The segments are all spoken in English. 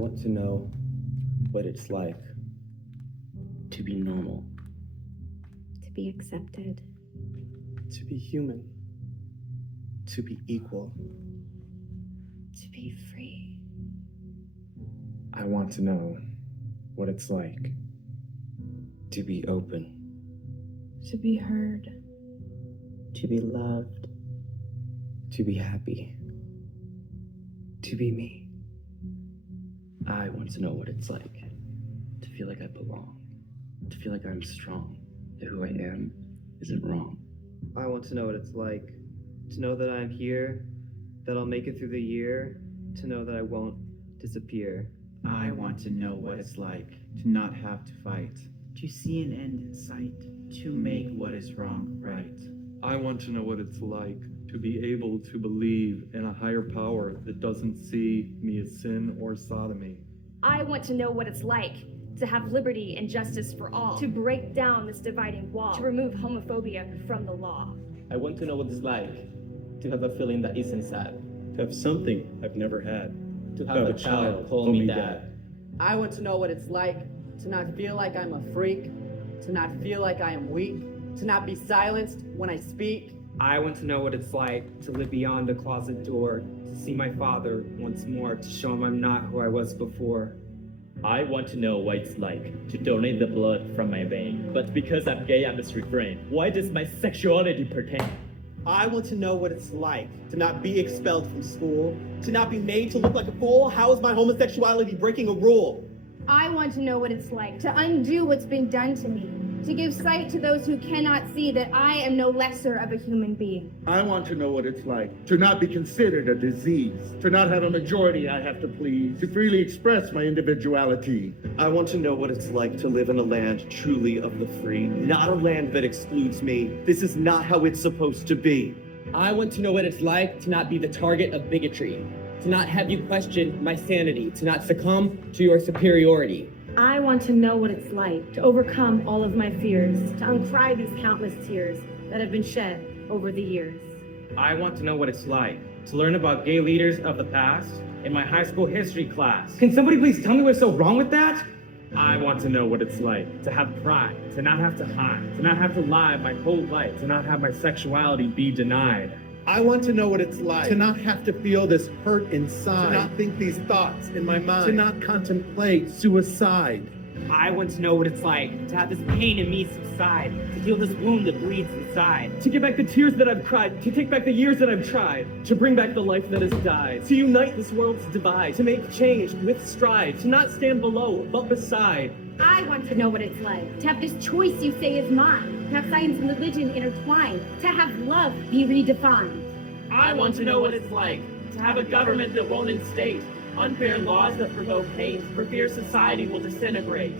want to know what it's like to be normal, To be accepted. To be human. To be equal. To be free. I want to know what it's like to be open, To be heard. To be loved. to be happy, to be me. I want to know what it's like to feel like I belong, to feel like I'm strong, that who I am isn't wrong. I want to know what it's like to know that I'm here, that I'll make it through the year, to know that I won't disappear. I want to know what it's like to not have to fight, to see an end in sight, to make what is wrong right. I want to know what it's like to be able to believe in a higher power that doesn't see me as sin or sodomy. I want to know what it's like to have liberty and justice for all, to break down this dividing wall, to remove homophobia from the law. I want to know what it's like to have a feeling that isn't sad, To have something I've never had. to have a child call me dad. I want to know what it's like to not feel like I'm a freak, to not feel like I am weak, to not be silenced when I speak. I want to know what it's like to live beyond the closet door, to see my father once more, to show him I'm not who I was before. I want to know what it's like to donate the blood from my vein, but because I'm gay, I must refrain. Why does my sexuality pertain? I want to know what it's like to not be expelled from school, to not be made to look like a fool. How is my homosexuality breaking a rule? I want to know what it's like to undo what's been done to me, to give sight to those who cannot see that I am no lesser of a human being. I want to know what it's like to not be considered a disease, to not have a majority I have to please, to freely express my individuality. I want to know what it's like to live in a land truly of the free, not a land that excludes me. This is not how it's supposed to be. I want to know what it's like to not be the target of bigotry, to not have you question my sanity, to not succumb to your superiority. I want to know what it's like to overcome all of my fears, to uncry these countless tears that have been shed over the years. I want to know what it's like to learn about gay leaders of the past in my high school history class. Can somebody please tell me what's so wrong with that? I want to know what it's like to have pride, to not have to hide, to not have to lie my whole life, to not have my sexuality be denied. I want to know what it's like to not have to feel this hurt inside, to not think these thoughts in my mind, to not contemplate suicide. I want to know what it's like to have this pain in me subside, to heal this wound that bleeds inside, to get back the tears that I've cried, to take back the years that I've tried, to bring back the life that has died, to unite this world's divide, to make change with stride, to not stand below but beside. I want to know what it's like to have this choice you say is mine, to have science and religion intertwined, to have love be redefined. I want to know what it's like to have a government that won't instate unfair laws that provoke hate, for fear society will disintegrate.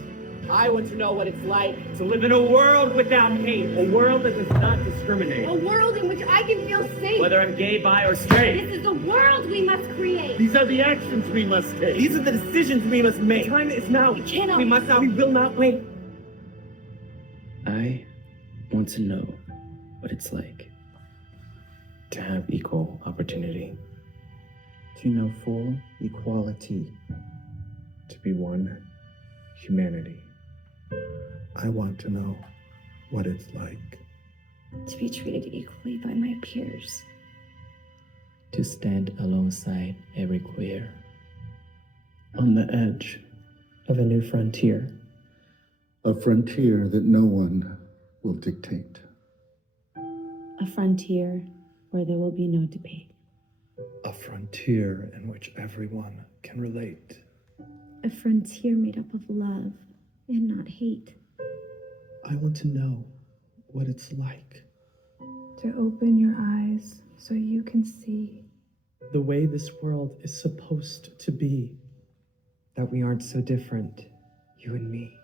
I want to know what it's like To live in a world without hate, a world that does not discriminate. A world in which I can feel safe. Whether I'm gay, bi, or straight. This is the world we must create. These are the actions we must take. These are the decisions we must make. The time is now. We cannot. We must not. We will not wait. I want to know what it's like to have equal opportunity, to know full equality, to be one humanity. I want to know what it's like To be treated equally by my peers. to stand alongside every queer. On the edge of a new frontier. a frontier that no one will dictate. A frontier where there will be no debate. A frontier in which everyone can relate. A frontier made up of love and not hate. I want to know what it's like To open your eyes so you can see. the way this world is supposed to be. That we aren't so different, you and me.